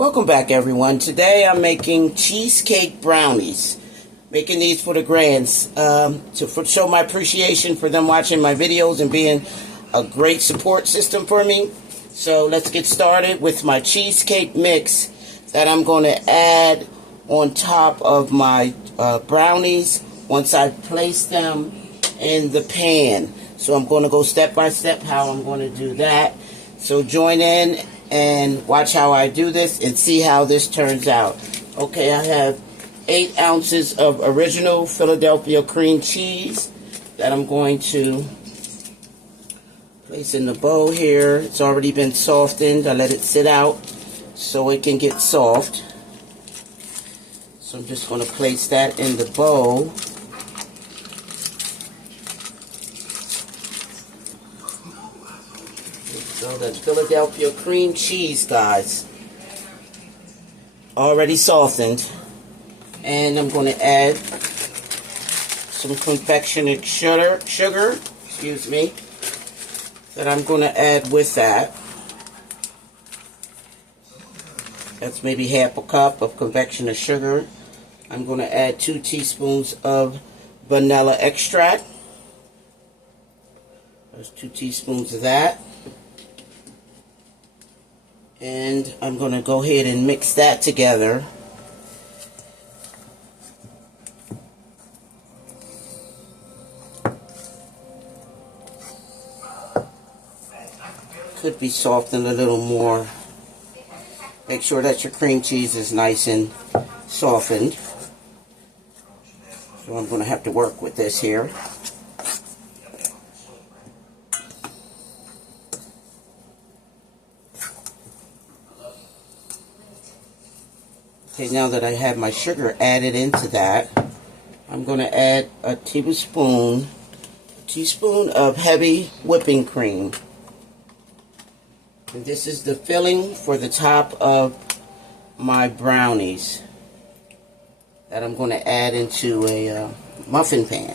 Welcome back, everyone. Today I'm making cheesecake brownies. Making these for the grands to show my appreciation for them watching my videos and being a great support system for me. So let's get started with my cheesecake mix that I'm going to add on top of my brownies once I place them in the pan. So I'm going to go step by step how I'm going to do that. So join in and watch how I do this and see how this turns out. Okay, I have 8 ounces of original Philadelphia cream cheese that I'm going to place in the bowl here. It's already been softened. I let it sit out so it can get soft. So I'm just going to place that in the bowl. So that's Philadelphia cream cheese, guys. Already softened. And I'm going to add some confectioner sugar, that I'm going to add with that. That's maybe half a cup of confectioner sugar. I'm going to add 2 teaspoons of vanilla extract. There's 2 teaspoons of that. And I'm going to go ahead and mix that together. Could be softened a little more. Make sure that your cream cheese is nice and softened. So I'm going to have to work with this here. Okay, now that I have my sugar added into that, I'm going to add a teaspoon of heavy whipping cream. And this is the filling for the top of my brownies that I'm going to add into a muffin pan.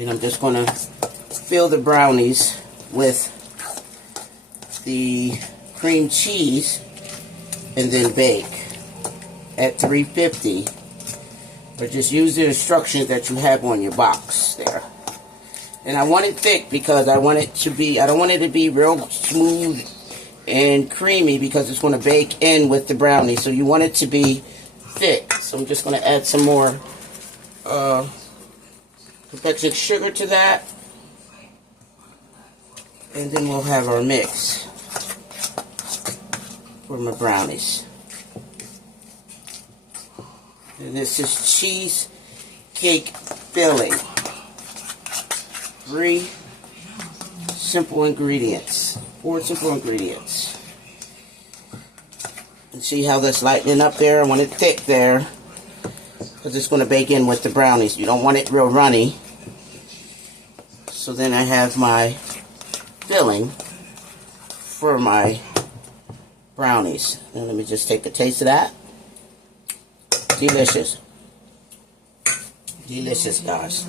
And I'm just going to fill the brownies with the cream cheese and then bake at 350. But just use the instructions that you have on your box there. And I want it thick because I want it to be, I don't want it to be real smooth and creamy because it's going to bake in with the brownie. So you want it to be thick. So I'm just going to add some more confectionered sugar to that. And then we'll have our mix for my brownies. And this is cheesecake filling. 3 simple ingredients. 4 simple ingredients. And see how that's lightening up there? I want it thick there because it's going to bake in with the brownies. You don't want it real runny. So then I have my filling for my brownies. Now let me just take a taste of that. Delicious. Delicious, guys.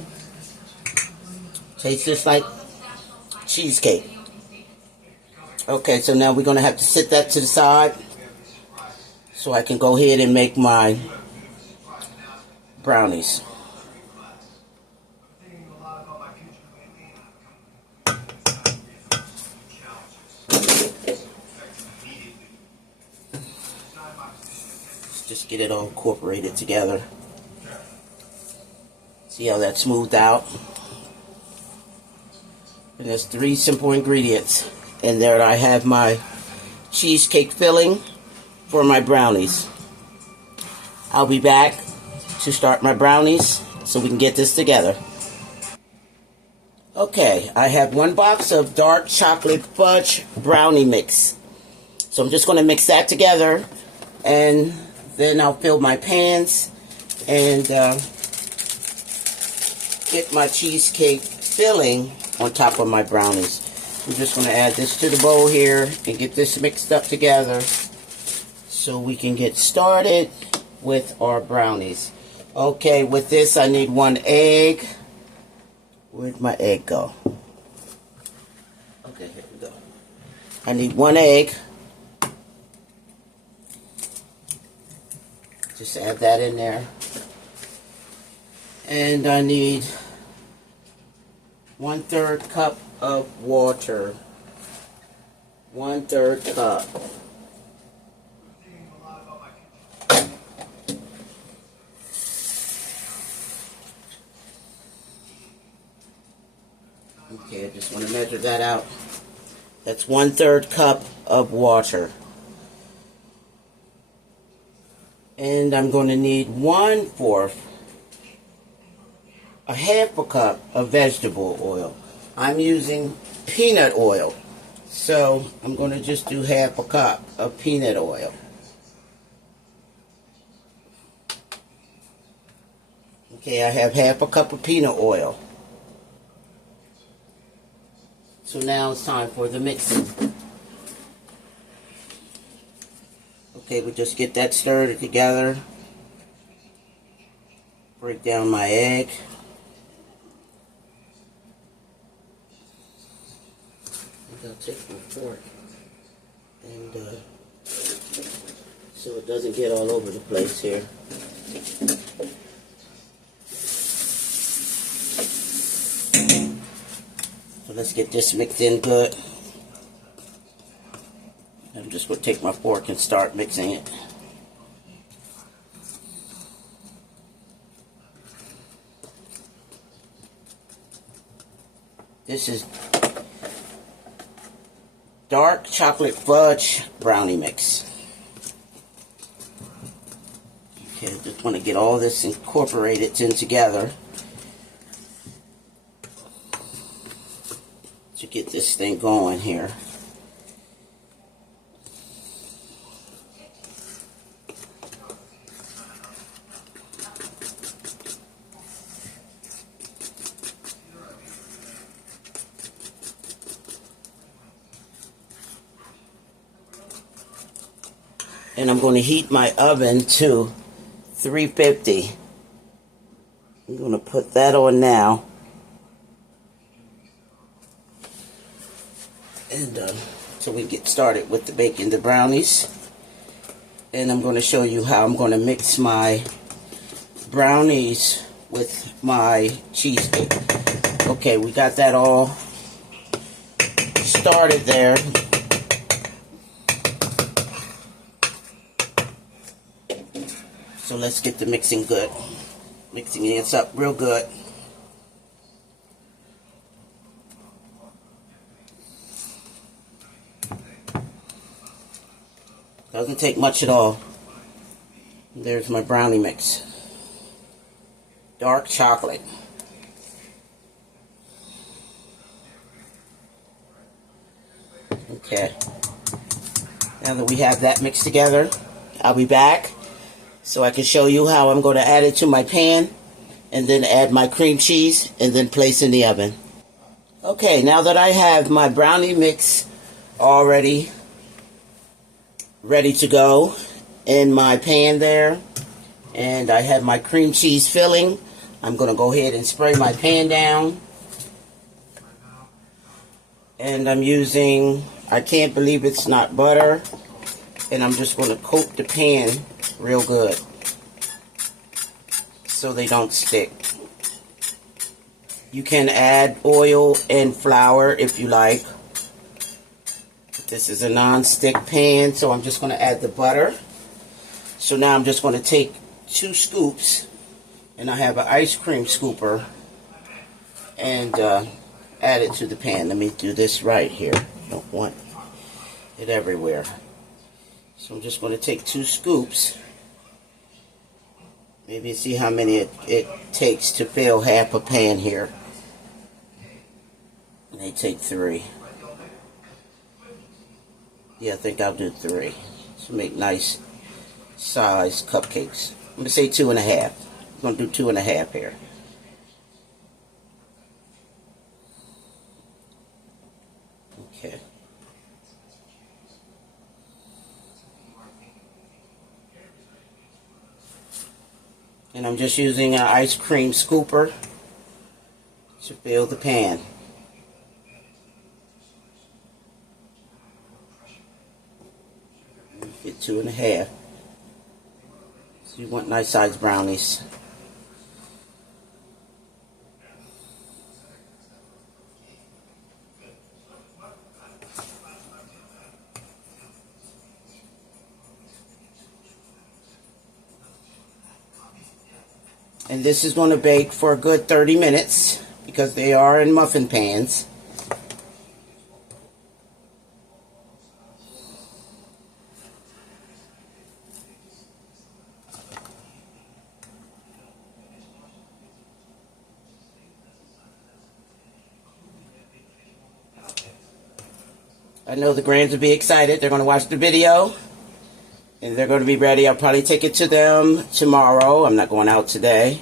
Tastes just like cheesecake. Okay, so now we're going to have to sit that to the side so I can go ahead and make my brownies. Let's just get it all incorporated together. See how that's smoothed out? And there's 3 simple ingredients. And there I have my cheesecake filling for my brownies. I'll be back to start my brownies so we can get this together. Okay, I have 1 box of dark chocolate fudge brownie mix. So I'm just going to mix that together and then I'll fill my pans and get my cheesecake filling on top of my brownies. I'm just going to add this to the bowl here and get this mixed up together so we can get started with our brownies. Okay, with this I need 1 egg. Where'd my egg go? Okay, here we go. I need 1 egg. Just add that in there. And I need 1/3 cup of water. 1/3 cup. Okay, I just want to measure that out. That's 1/3 cup of water. And I'm going to need 1/4, a half a cup of vegetable oil. I'm using peanut oil, so I'm going to just do half a cup of peanut oil. Okay, I have half a cup of peanut oil. So now it's time for the mixing. Okay, we'll just get that stirred together. Break down my egg. I'll take my fork and so it doesn't get all over the place here. So let's get this mixed in good. I'm just going to take my fork and start mixing it. This is dark chocolate fudge brownie mix. Okay, just want to get all this incorporated in together to get this thing going here. And I'm going to heat my oven to 350. I'm going to put that on now. And so we get started with the baking the brownies. And I'm going to show you how I'm going to mix my brownies with my cheesecake. Okay, we got that all started there. So let's get the mixing good. Mixing it up real good. Doesn't take much at all. There's my brownie mix. Dark chocolate. Okay. Now that we have that mixed together, I'll be back so I can show you how I'm going to add it to my pan and then add my cream cheese and then place in the oven. Okay, now that I have my brownie mix already ready to go in my pan there, and I have my cream cheese filling, I'm going to go ahead and spray my pan down. And I'm using, I can't believe it's not butter, and I'm just going to coat the pan real good so they don't stick. You can add oil and flour if you like. This is a non-stick pan, so I'm just going to add the butter. So now I'm just going to take 2 scoops, and I have an ice cream scooper, and add it to the pan. Let me do this right here. Don't want it everywhere. So I'm just going to take 2 scoops. Maybe see how many it takes to fill half a pan here. May take 3. Yeah, I think I'll do 3 to make nice size cupcakes. I'm going to say 2.5. I'm going to do 2.5 here. Okay. And I'm just using an ice cream scooper to fill the pan. Get 2.5. So you want nice sized brownies. And this is going to bake for a good 30 minutes because they are in muffin pans. I know the grands will be excited. They're going to watch the video and they're going to be ready. I'll probably take it to them tomorrow. I'm not going out today.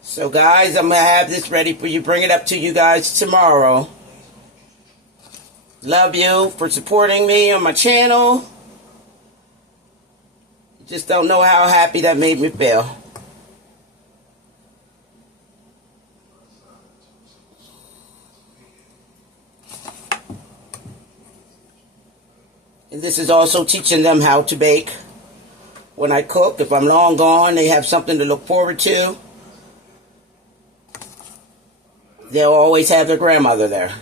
So guys, I'm going to have this ready for you. Bring it up to you guys tomorrow. Love you for supporting me on my channel. Just don't know how happy that made me feel. And this is also teaching them how to bake when I cook. If I'm long gone, they have something to look forward to. They'll always have their grandmother there.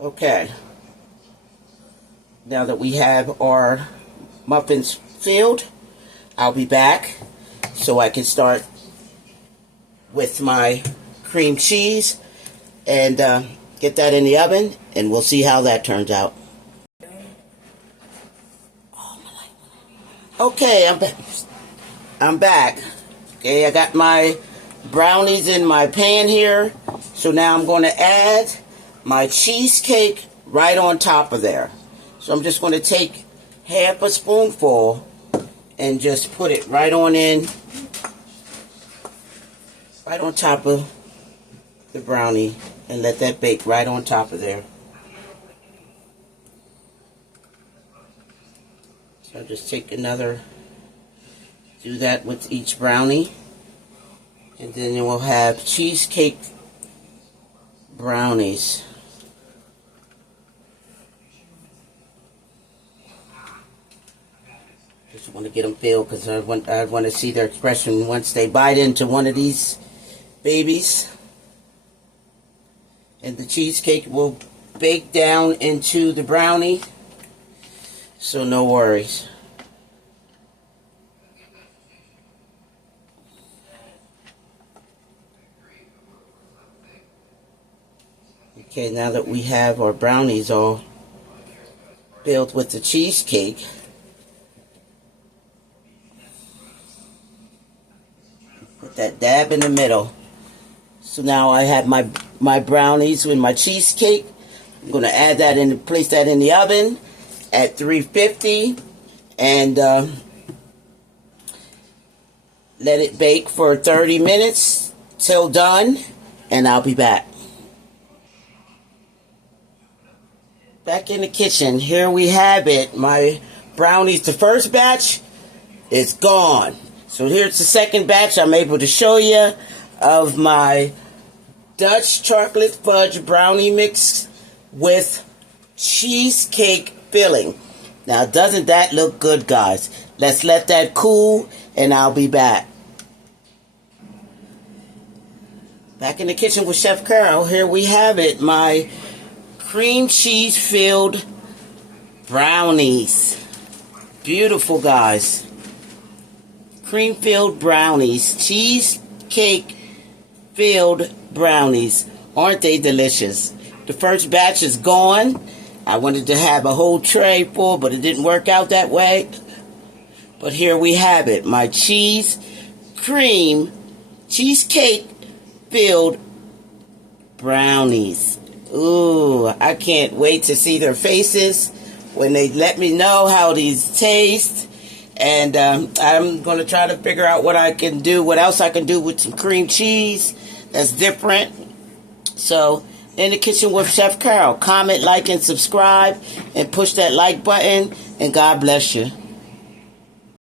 Okay. Now that we have our muffins filled, I'll be back so I can start with my cream cheese and get that in the oven, and we'll see how that turns out. Okay, I'm back. Okay, I got my brownies in my pan here. So now I'm going to add my cheesecake right on top of there. So I'm just going to take half a spoonful and just put it right on in, right on top of the brownie, and let that bake right on top of there. So I'll just take another, do that with each brownie. And then we'll have cheesecake brownies. Just want to get them filled because I want to see their expression once they bite into one of these babies. And the cheesecake will bake down into the brownie. So no worries. Okay, now that we have our brownies all filled with the cheesecake, put that dab in the middle. So now I have my brownies with my cheesecake. I'm going to add that in, place that in the oven at 350 and let it bake for 30 minutes till done, and I'll be back. Back in the kitchen, here we have it. My brownies, the first batch is gone. So here's the second batch I'm able to show you of my Dutch chocolate fudge brownie mix with cheesecake filling. Now, doesn't that look good, guys? Let's let that cool, and I'll be back. Back in the kitchen with Chef Carol. Here we have it. My cream cheese filled brownies. Beautiful, guys. Cream filled brownies. Cheesecake filled brownies. Aren't they delicious? The first batch is gone. I wanted to have a whole tray full, but it didn't work out that way. But here we have it. My cheesecake filled brownies. Ooh, I can't wait to see their faces when they let me know how these taste. And I'm going to try to figure out what I can do, what else I can do with some cream cheese that's different. So, in the kitchen with Chef Carol. Comment, like, and subscribe, and push that like button, and God bless you.